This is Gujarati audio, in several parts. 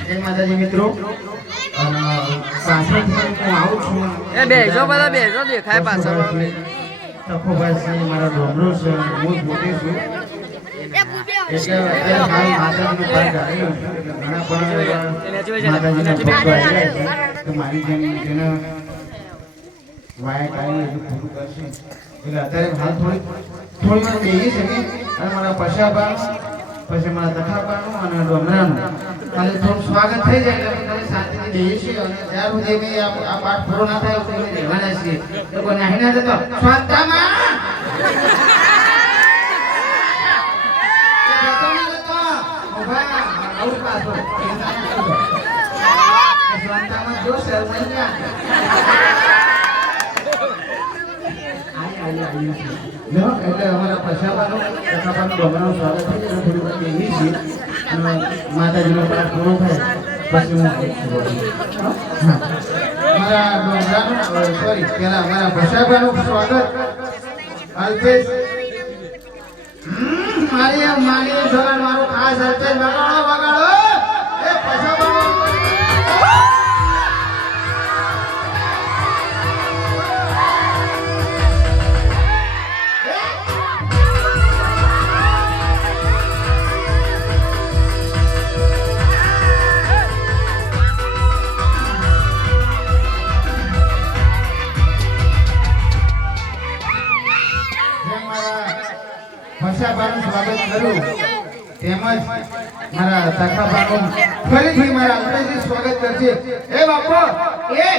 જય માતાજી મિત્રો પાછળથી હું આવું છું એ બેસો બધા બેસો દેખાય પાછળ તપોભાઈ મારા ડોમરો છે હું પોતે છું એટલે અત્યારે માતાજીનું પગ ગાળ્યું ઘણા પણ માતાજીના ભક્તો આવી રહ્યા છે તો મારી જેમ જેને વાયા કાઢી એટલું પૂરું કરશે એટલે અત્યારે હાલ થોડી વાર બેસી છે અને મારા પશાબા પછી મારા તખાબાનું અને ડોમરાનું કાલે થોડું સ્વાગત થઈ જાય એટલે તમે શાંતિથી બેસી અને ત્યાર સુધી મેં આ પાઠ પૂરો ના થાય તો અમે રહેવાના છીએ તો કોઈ નાહી ના જતો સ્વાગતામાં એટલે અમારા પશાબાનું તખાબાનું ડોમરાનું સ્વાગત થઈ જાય થોડી વાર બેસી છીએ અને માતાજીનો પાઠ પૂરો થાય પછી હું મારા ડોમરાનું સોરી પેલા અમારા પશાબાનું સ્વાગત અલ્પેશ મારી જગન મારું ખાસ અલ્પેશ વગાડો એ પશાબાનું પશાબાનું સ્વાગત કરું તેમજ મારા તખાબાનું ફરીથી મારા અલ્પેશજી સ્વાગત કરશે એ બાપુ એ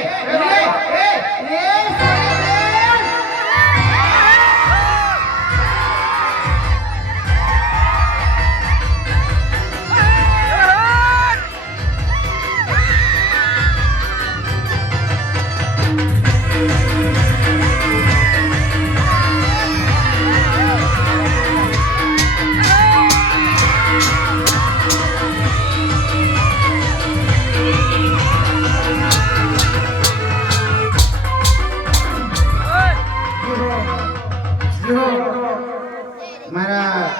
મારા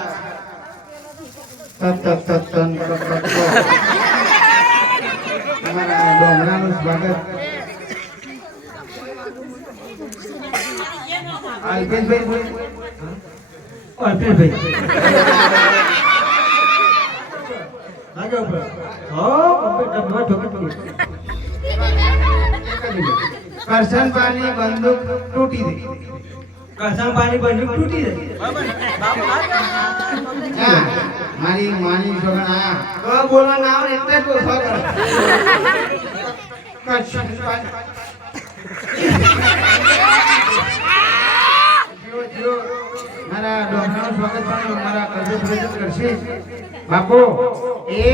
મારા ડોમરાનું સ્વાગત અલ્પેશભાઈ કરશનભાઈની બંદૂક તૂટી ગઈ કરશનભાઈની બંદૂક તૂટી ગઈ મારી માની છોકરા આયા તો બોલવા ના આવે એટલે તો છોકરા કરશનભાઈ જો મારા ડોમરાનું સ્વાગત પણ મારા કરશનભાઈ કરશે બાપુ એ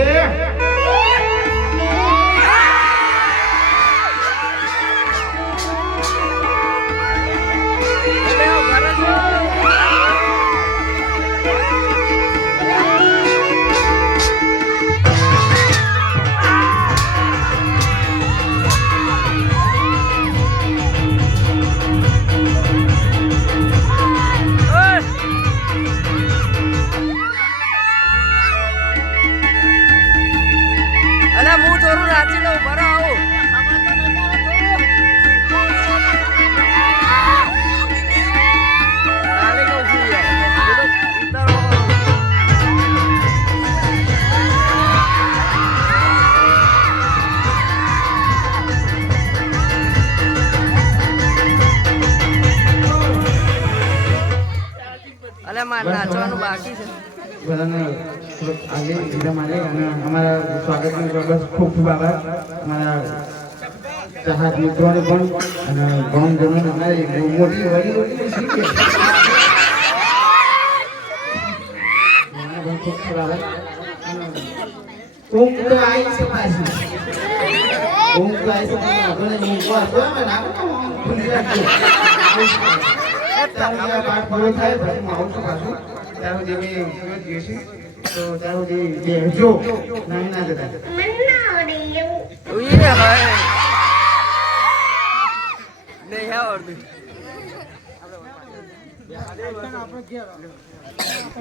નાચવાનું બાકી છે બધાને આગે સીધા મારે અને અમારા સ્વાગતનો બસ ખૂબ ખૂબ આભાર અમારા ચાહક મિત્રોને પણ અને ગામ જનોને અમારી મોટી વડી શીખે ખૂબ ખૂબ આભાર ઊંઘ તો આવી છે પાછી ઊંઘ તો આવી છે આપણે મૂકવા તો અમે નાખો ખુલી રાખજો પાઠ પૂરો થાય પછી હું આવું છું પાછું તારું જે મેં જઈશું તો તારું જે બેસજો નાની ના જતા નહીં આવડતું